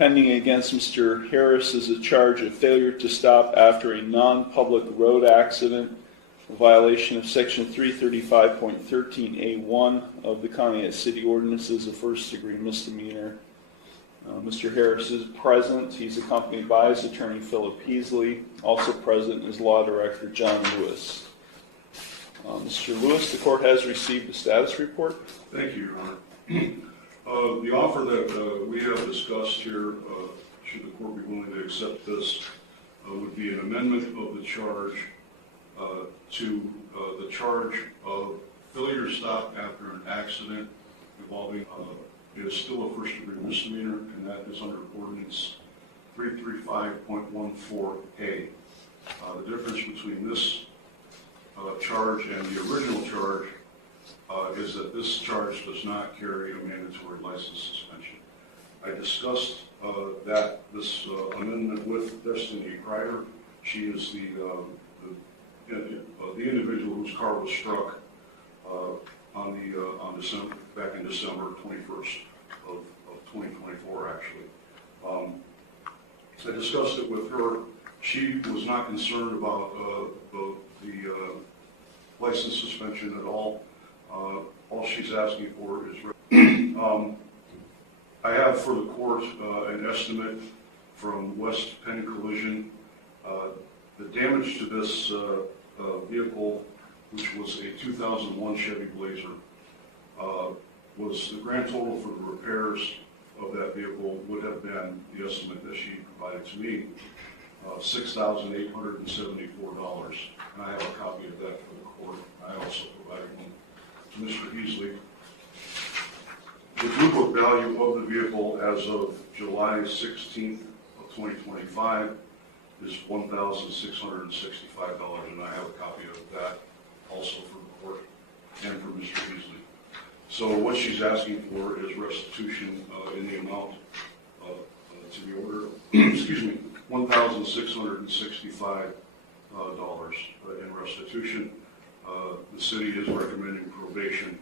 Pending against Mr. Harris is a charge of failure to stop after a non-public road accident, a violation of Section 335.13A1 of the Conneaut City Ordinances, a first-degree misdemeanor. Mr. Harris is present. He's accompanied by his attorney, Philip Peasley. Also present is Law Director John Lewis. Mr. Lewis, the court has received a status report. Thank you, Your Honor. The offer that we have discussed here, should the court be willing to accept this, would be an amendment of the charge to the charge of failure to stop after an accident involving, it is still a first-degree misdemeanor, and that is under Ordinance 335.14A. The difference between this charge and the original charge is that this charge does not carry a mandatory license suspension. I discussed this amendment with Destiny Crider. She is the individual whose car was struck back in December 21st of 2024, actually. I discussed it with her. She was not concerned about the license suspension at all. All she's asking for is I have for the court an estimate from West Penn Collision. The damage to this vehicle, which was a 2001 Chevy Blazer, was the grand total for the repairs of that vehicle would have been, the estimate that she provided to me, $6,874. And I have a copy of that for the court. I also provided one to Mr. Easley. The blue book value of the vehicle as of July 16th of 2025 is $1,665, and I have a copy of that also for the court and for Mr. Easley. So what she's asking for is restitution in the amount to the order, excuse me, $1,665 in restitution. The city is recommending probation,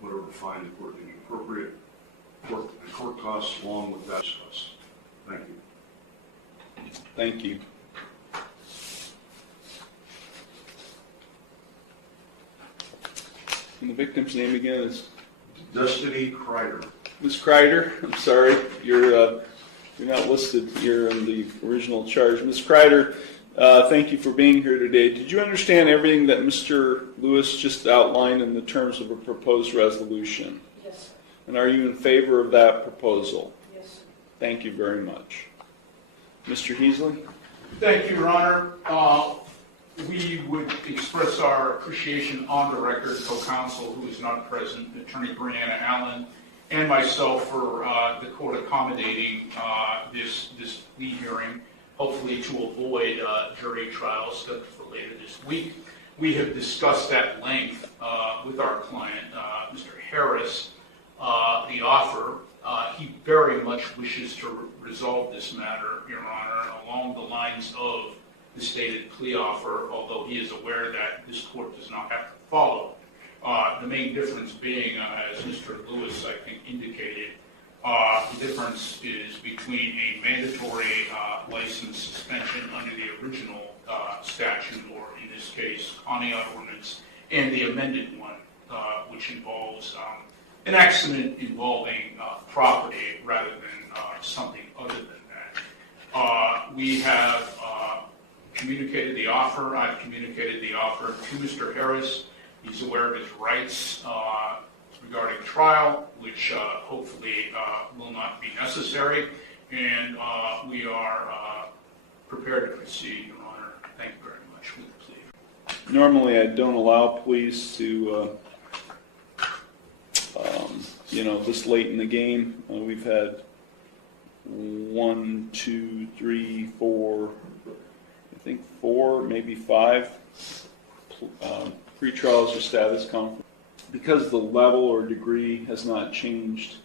whatever fine the court deems appropriate, court costs along with that discussed. Thank you. Thank you. And the victim's name again is? Destiny Crider. Ms. Crider, I'm sorry, you're not listed here in the original charge. Ms. Crider, thank you for being here today. Did you understand everything that Mr. Lewis just outlined in the terms of a proposed resolution? Yes, sir. And are you in favor of that proposal? Yes, sir. Thank you very much. Mr. Heasley? Thank you, Your Honor. We would express our appreciation on the record, co-counsel who is not present, Attorney Brianna Allen, and myself for the court accommodating this plea hearing, hopefully to avoid jury trials scheduled for later this week. We have discussed at length with our client, Mr. Harris, the offer. He very much wishes to resolve this matter, Your Honor, along the lines of the stated plea offer, although he is aware that this court does not have to follow. The main difference being, as Mr. Lewis, I think, indicated, the difference is between a mandatory license suspension under the original statute, or in this case, Conneaut Ordinance, and the amended one, which involves an accident involving property rather than something other than that. We have communicated the offer. I've communicated the offer to Mr. Harris. He's aware of his rights regarding trial, which hopefully will not be necessary, and we are prepared to proceed, Your Honor. Thank you very much with the plea. Normally I don't allow pleas to, this late in the game. We've had 1, 2, 3, 4, I think 4, maybe 5 pre-trials or status conference. Because the level or degree has not changed,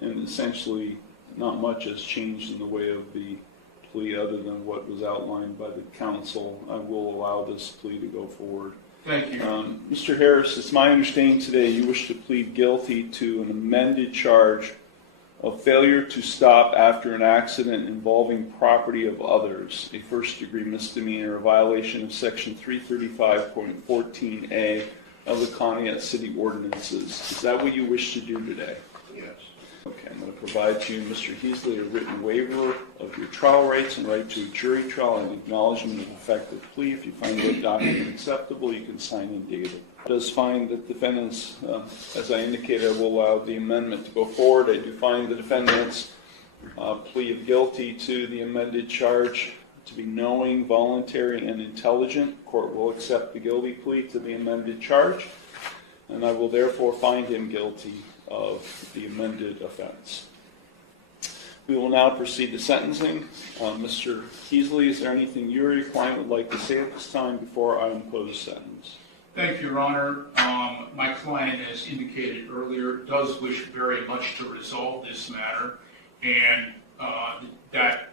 and essentially not much has changed in the way of the plea other than what was outlined by the counsel, I will allow this plea to go forward. Thank you. Mr. Harris, it's my understanding today you wish to plead guilty to an amended charge of failure to stop after an accident involving property of others, a first-degree misdemeanor, a violation of Section 335.14a of the Conneaut City Ordinances. Is that what you wish to do today? Yes. Okay, I'm going to provide you, Mr. Heasley, a written waiver of your trial rights and right to a jury trial and acknowledgement of effective plea. If you find that document acceptable, you can sign and date it. It does find that defendants, as I indicated, I will allow the amendment to go forward. I do find the defendant's plea of guilty to the amended charge to be knowing, voluntary, and intelligent. The court will accept the guilty plea to the amended charge, and I will therefore find him guilty of the amended offense. We will now proceed to sentencing. Mr. Heasley, is there anything you or your client would like to say at this time before I impose sentence? Thank you, Your Honor. My client, as indicated earlier, does wish very much to resolve this matter, and that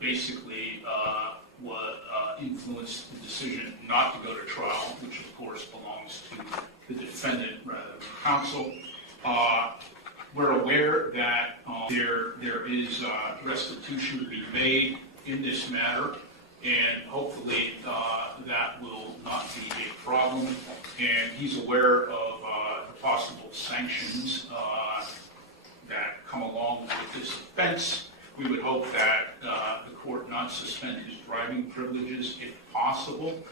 basically influenced the decision not to go to trial, which of course belongs to the defendant rather than counsel. We're aware that there is restitution to be made in this matter, and hopefully that will not be a problem. And he's aware of the possible sanctions that come along with this offense. We would hope that the court not suspend his driving privileges if possible.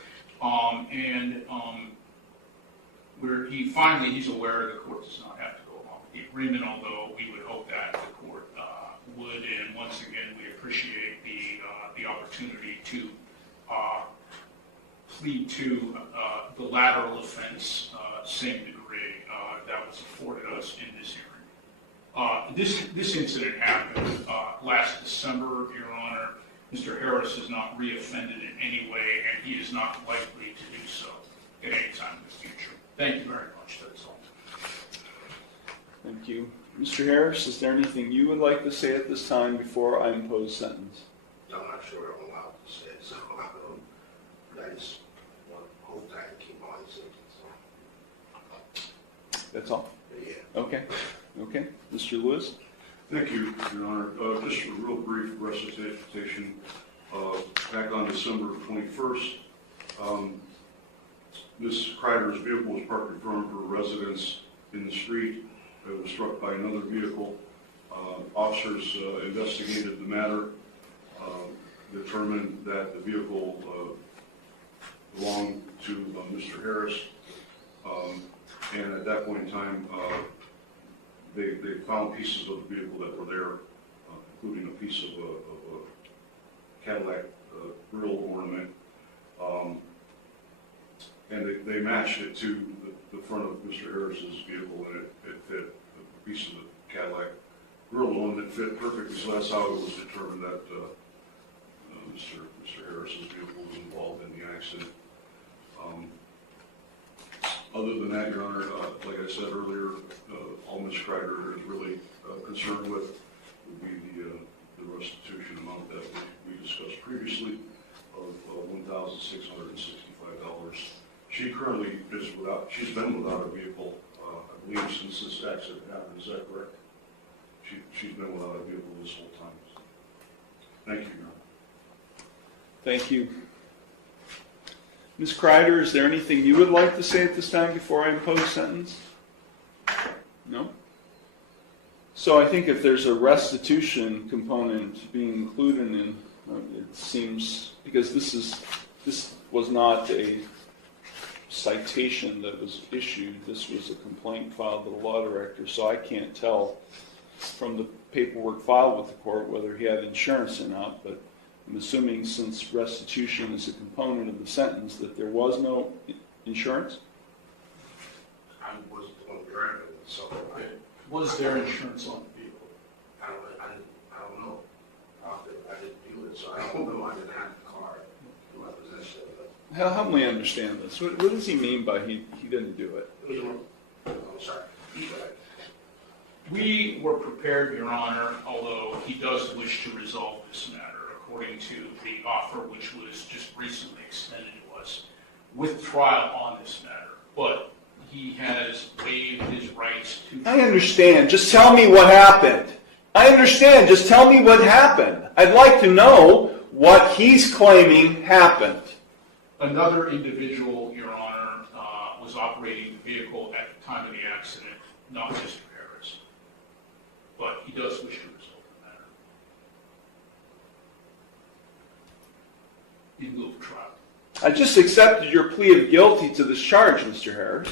He's aware the court does not have to go along with the agreement, although we would hope that the court would. And once again, we appreciate the opportunity to plead to the lateral offense, same degree that was afforded us in this hearing. This incident happened last December, Your Honor. Mr. Harris is not reoffended in any way, and he is not likely to do so at any time in the future. Thank you very much. That's all. Thank you. Mr. Harris, is there anything you would like to say at this time before I impose sentence? I'm not sure I'm allowed to say it, so I just hope that I can keep on saying. That's all? Yeah. Okay. Okay. Mr. Lewis? Thank you, Your Honor. Just a real brief recitation. Back on December 21st, Ms. Kreider's vehicle was parked in front of her residence in the street. It was struck by another vehicle. Officers investigated the matter, determined that the vehicle belonged to Mr. Harris, and at that point in time, they found pieces of the vehicle that were there, including a piece of a Cadillac grill ornament, and they matched it to the front of Mr. Harris's vehicle, and it fit. A piece of the Cadillac grill ornament fit perfectly, so that's how it was determined that Mr. Harris's vehicle was involved in the accident. Other than that, Your Honor, like I said earlier, all Ms. Kreider is really concerned with would be the restitution amount that we discussed previously of $1,665. She currently is she's been without a vehicle, I believe, since this accident happened. Is that correct? She's been without a vehicle this whole time. Thank you, Your Honor. Thank you. Ms. Kreider, is there anything you would like to say at this time before I impose sentence? No? So I think if there's a restitution component being included in, it seems, because this was not a citation that was issued, this was a complaint filed with the law director, so I can't tell from the paperwork filed with the court whether he had insurance or not, but I'm assuming since restitution is a component of the sentence that there was no insurance? I was the one driving it, so Was there insurance on the vehicle? I don't know. I didn't do it, so I don't know. I didn't have the car in my possession. Help me understand this. What does he mean by he didn't do it? I'm sorry. We were prepared, Your Honor, although he does wish to resolve this matter according to the offer which was just recently extended to us with trial on this matter. But he has waived his rights to... I understand. Just tell me what happened. I understand. Just tell me what happened. I'd like to know what he's claiming happened. Another individual, Your Honor, was operating the vehicle at the time of the accident, not Mr. Harris. But he does wish to resolve the matter in lieu of trial. I just accepted your plea of guilty to this charge, Mr. Harris.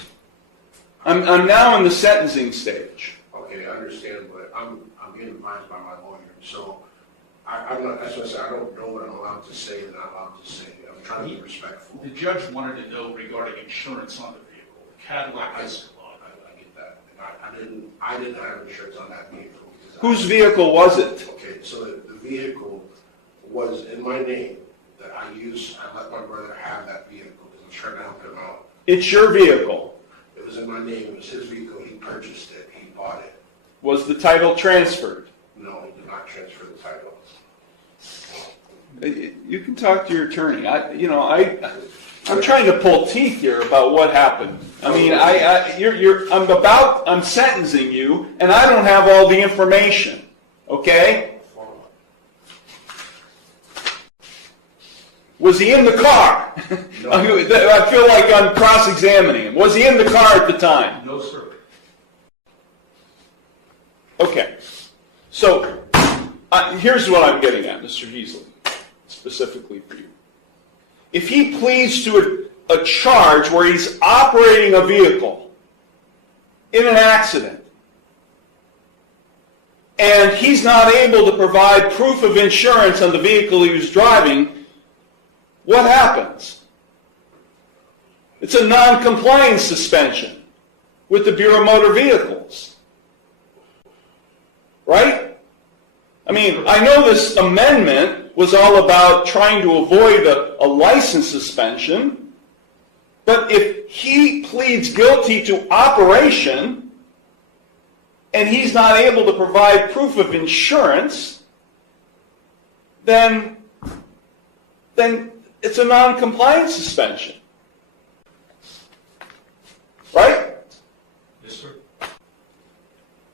I'm now in the sentencing stage. Okay, I understand, but I'm being advised by my lawyer, so I'm not, that's what I said, I don't know what I'm allowed to say and not allowed to say. I'm trying to be respectful. The judge wanted to know regarding insurance on the vehicle, the Cadillac Escalade. I get that. And I didn't have insurance on that vehicle. Whose vehicle was it? Okay, so the vehicle was in my name that I used. I let my brother have that vehicle because I was trying to help him out. It's your vehicle. It was in my name. It was his vehicle. He purchased it. He bought it. Was the title transferred? No, he did not transfer the title. You can talk to your attorney. I'm trying to pull teeth here about what happened. I mean, I'm sentencing you, and I don't have all the information. Okay? Was he in the car? No. I feel like I'm cross-examining him. Was he in the car at the time? No, sir. Okay. So, here's what I'm getting at, Mr. Heasley, specifically for you. If he pleads to a charge where he's operating a vehicle in an accident, and he's not able to provide proof of insurance on the vehicle he was driving, what happens? It's a non-compliance suspension with the Bureau of Motor Vehicles. Right? I mean, I know this amendment was all about trying to avoid a license suspension, but if he pleads guilty to operation and he's not able to provide proof of insurance, then it's a non-compliance suspension. Right? Yes, sir.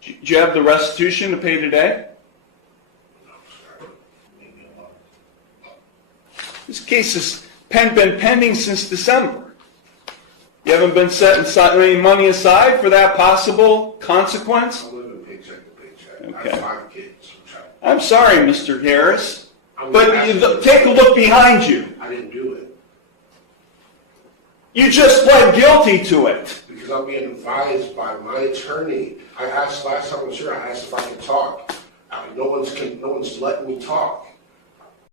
Do you have the restitution to pay today? This case has been pending since December. You haven't been setting any money aside for that possible consequence? I'm living paycheck to paycheck. Okay. I have 5 kids. I'm sorry, Mr. Harris, but take a look behind you. I didn't do it. You just pled guilty to it. Because I'm being advised by my attorney. I asked last time I was here, I asked if I could talk. No one's letting me talk.